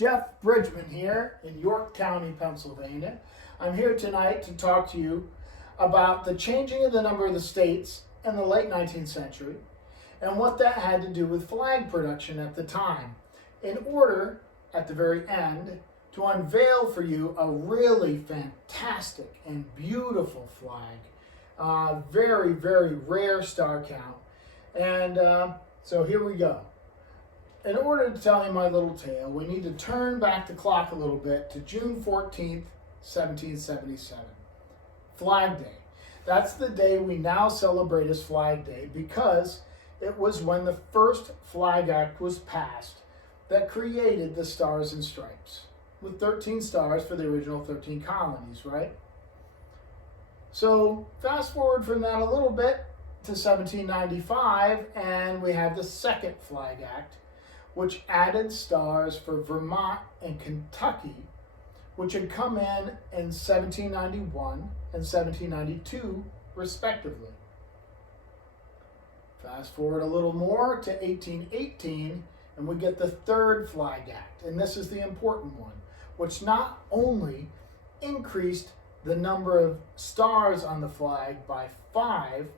Jeff Bridgman here in York County, Pennsylvania. I'm here tonight to talk to you about the changing of the number of the states in the late 19th century and what that had to do with flag production at the time, in order, at the very end, to unveil for you a really fantastic and beautiful flag. Very, very rare star count. And so here we go. In order to tell you my little tale, we need to turn back the clock a little bit to June 14th, 1777. Flag Day. That's the day we now celebrate as Flag Day because it was when the first Flag Act was passed that created the Stars and Stripes, with 13 stars for the original 13 colonies, right? So fast forward from that a little bit to 1795, and we have the second Flag Act, which added stars for Vermont and Kentucky, which had come in 1791 and 1792, respectively. Fast forward a little more to 1818, and we get the third Flag Act, and this is the important one, which not only increased the number of stars on the flag by 5,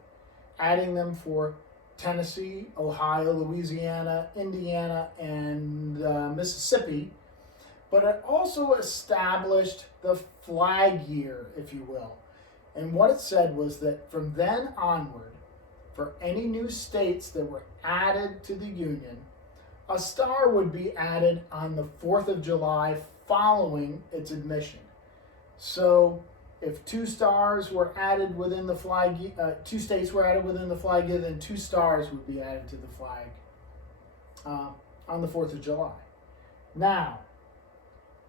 adding them for Tennessee, Ohio, Louisiana, Indiana, and Mississippi, but it also established the flag year, if you will. And what it said was that from then onward, for any new states that were added to the Union, a star would be added on the 4th of July following its admission. So if 2 stars were added within the flag, 2 states were added within the flag year, then 2 stars would be added to the flag on the 4th of July. Now,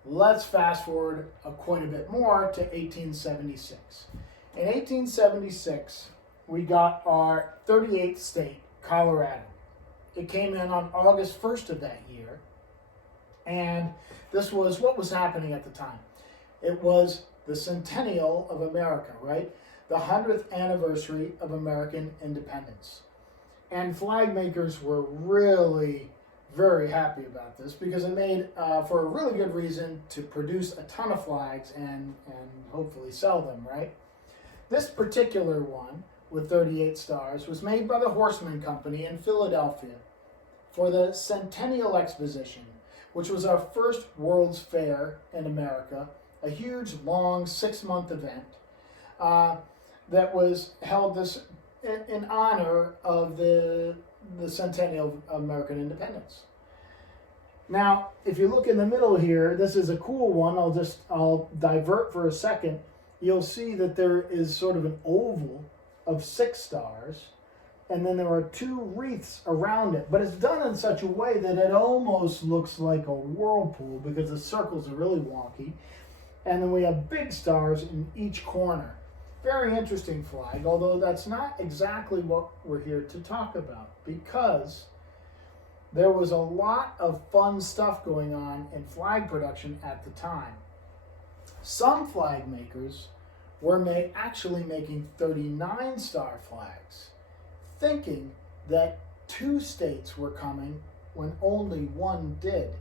let's fast forward quite a bit more to 1876. In 1876, we got our 38th state, Colorado. It came in on August 1st of that year, and this was what was happening at the time. It was the centennial of America, right? The 100th anniversary of American independence. And flag makers were really very happy about this because it made for a really good reason to produce a ton of flags and hopefully sell them, right? This particular one with 38 stars was made by the Horseman Company in Philadelphia for the Centennial Exposition, which was our first World's Fair in America, a huge, long, 6-month event that was held in honor of the centennial of American independence. Now, if you look in the middle here, this is a cool one. I'll divert for a second. You'll see that there is sort of an oval of 6 stars, and then there are 2 wreaths around it, but it's done in such a way that it almost looks like a whirlpool because the circles are really wonky. And then we have big stars in each corner. Very interesting flag, although that's not exactly what we're here to talk about, because there was a lot of fun stuff going on in flag production at the time. Some flag makers were actually making 39 star flags, thinking that 2 states were coming when only 1 did.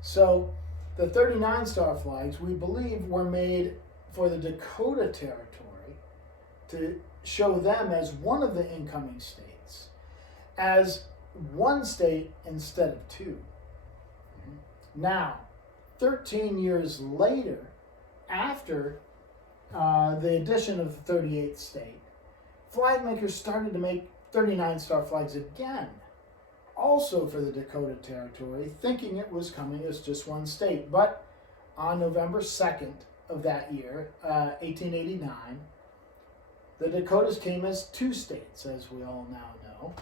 So the 39 star flags, we believe, were made for the Dakota Territory to show them as one of the incoming states, as 1 state instead of 2. Now, 13 years later, after the addition of the 38th state, flag makers started to make 39 star flags again, also for the Dakota Territory, thinking it was coming as just 1 state. But on November 2nd of that year, 1889, the Dakotas came as 2 states, as we all now know.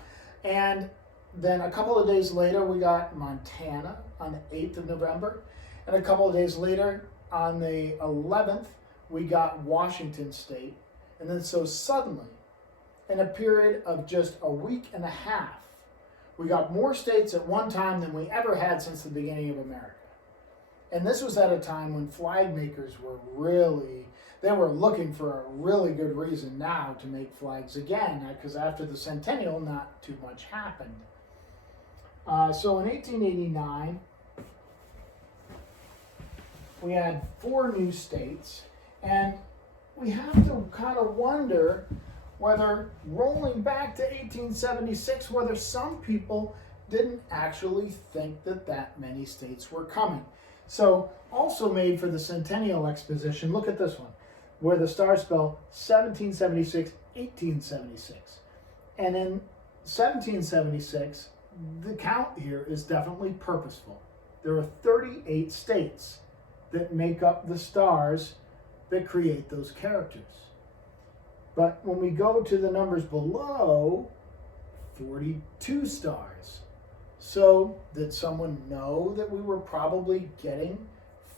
And then a couple of days later, we got Montana on the 8th of November. And a couple of days later, on the 11th, we got Washington State. And then so suddenly, in a period of just a week and a half, we got more states at one time than we ever had since the beginning of America. And this was at a time when flag makers were they were looking for a really good reason now to make flags again, because after the centennial, not too much happened. So in 1889, we had 4 new states, and we have to kind of wonder whether, rolling back to 1876, whether some people didn't actually think that that many states were coming. So, also made for the Centennial Exposition, look at this one, where the stars spell 1776, 1876. And in 1776, the count here is definitely purposeful. There are 38 states that make up the stars that create those characters. But when we go to the numbers below, 42 stars. So did someone know that we were probably getting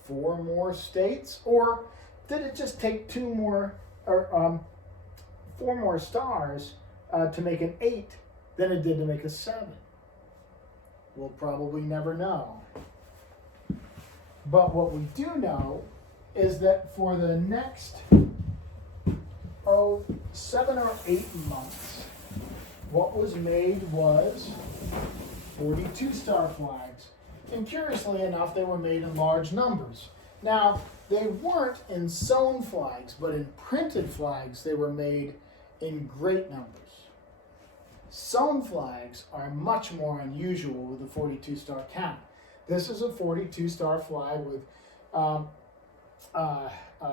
4 more states? Or did it just take 4 more stars to make an 8 than it did to make a 7? We'll probably never know. But what we do know is that for the next 7 or 8 months, what was made was 42 star flags. And curiously enough, they were made in large numbers. Now, they weren't in sewn flags, but in printed flags, they were made in great numbers. Sewn flags are much more unusual with the 42 star count. This is a 42 star flag with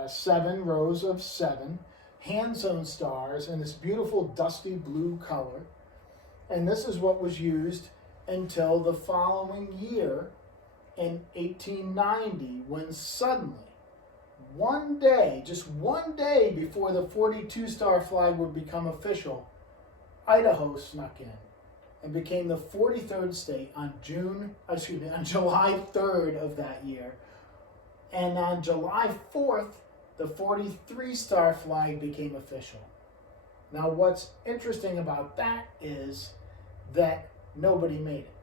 7 rows of 7 hand-sewn stars in this beautiful dusty blue color. And this is what was used until the following year in 1890, when suddenly, just one day before the 42 star flag would become official, Idaho snuck in and became the 43rd state on July 3rd of that year. And on July 4th, the 43 star flag became official. Now, what's interesting about that is that nobody made it.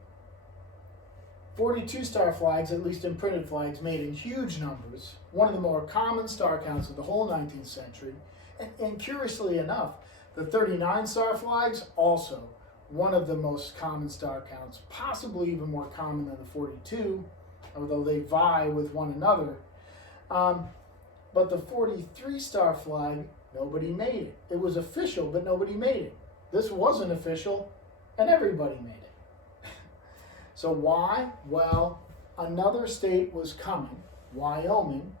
42 star flags, at least in printed flags, made in huge numbers, one of the more common star counts of the whole 19th century. And curiously enough, the 39 star flags, also one of the most common star counts, possibly even more common than the 42, although they vie with one another. But the 43 star flag, nobody made it. It was official, but nobody made it. This wasn't official, and everybody made it. So why? Well, another state was coming, Wyoming,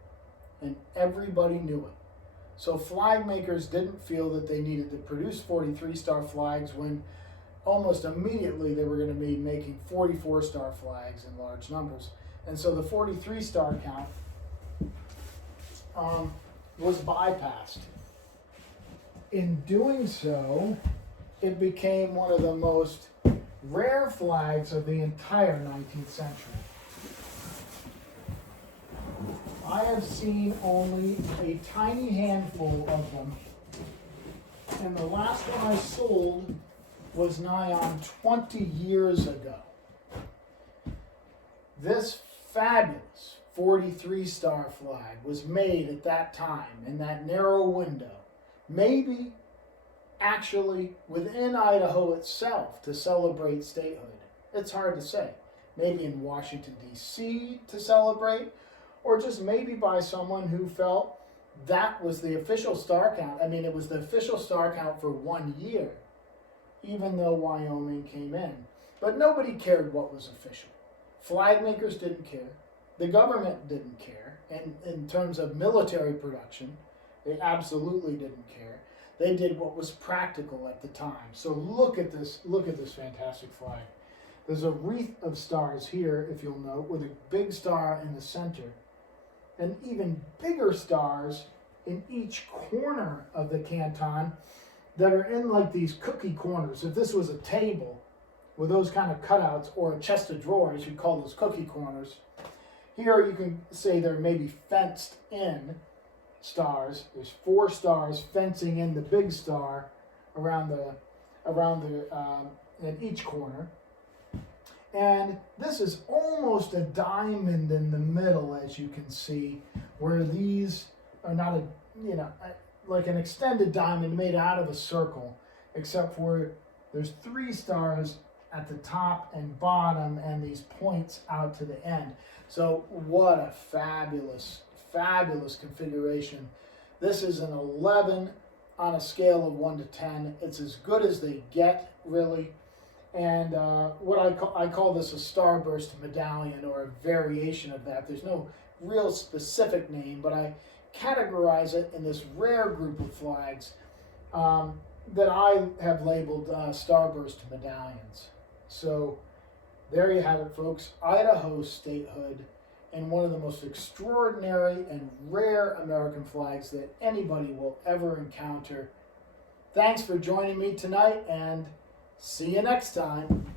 and everybody knew it. So flag makers didn't feel that they needed to produce 43 star flags when almost immediately they were going to be making 44 star flags in large numbers. And so the 43 star count was bypassed. In doing so, it became one of the most rare flags of the entire 19th century. I have seen only a tiny handful of them, and the last one I sold was nigh on 20 years ago. This fabulous 43 star flag was made at that time in that narrow window, maybe actually within Idaho itself to celebrate statehood. It's hard to say. Maybe in Washington, D.C. to celebrate, or just maybe by someone who felt that was the official star count. I mean, it was the official star count for 1 year, even though Wyoming came in. But nobody cared what was official. Flag makers didn't care. The government didn't care. And in terms of military production, they absolutely didn't care. They did what was practical at the time. So look at this fantastic flag. There's a wreath of stars here, if you'll note, with a big star in the center, and even bigger stars in each corner of the canton that are in like these cookie corners. If this was a table with those kind of cutouts, or a chest of drawers, you'd call those cookie corners. Here you can say they're maybe fenced in stars. There's 4 stars fencing in the big star around in each corner. And this is almost a diamond in the middle, as you can see, where these are not like an extended diamond made out of a circle, except for there's 3 stars at the top and bottom and these points out to the end. So what a fabulous fabulous configuration. This is an 11 on a scale of 1 to 10. It's as good as they get, really. And what I call this a starburst medallion, or a variation of that. There's no real specific name, but I categorize it in this rare group of flags that I have labeled starburst medallions. So there you have it, folks. Idaho Statehood, and one of the most extraordinary and rare American flags that anybody will ever encounter. Thanks for joining me tonight, and see you next time.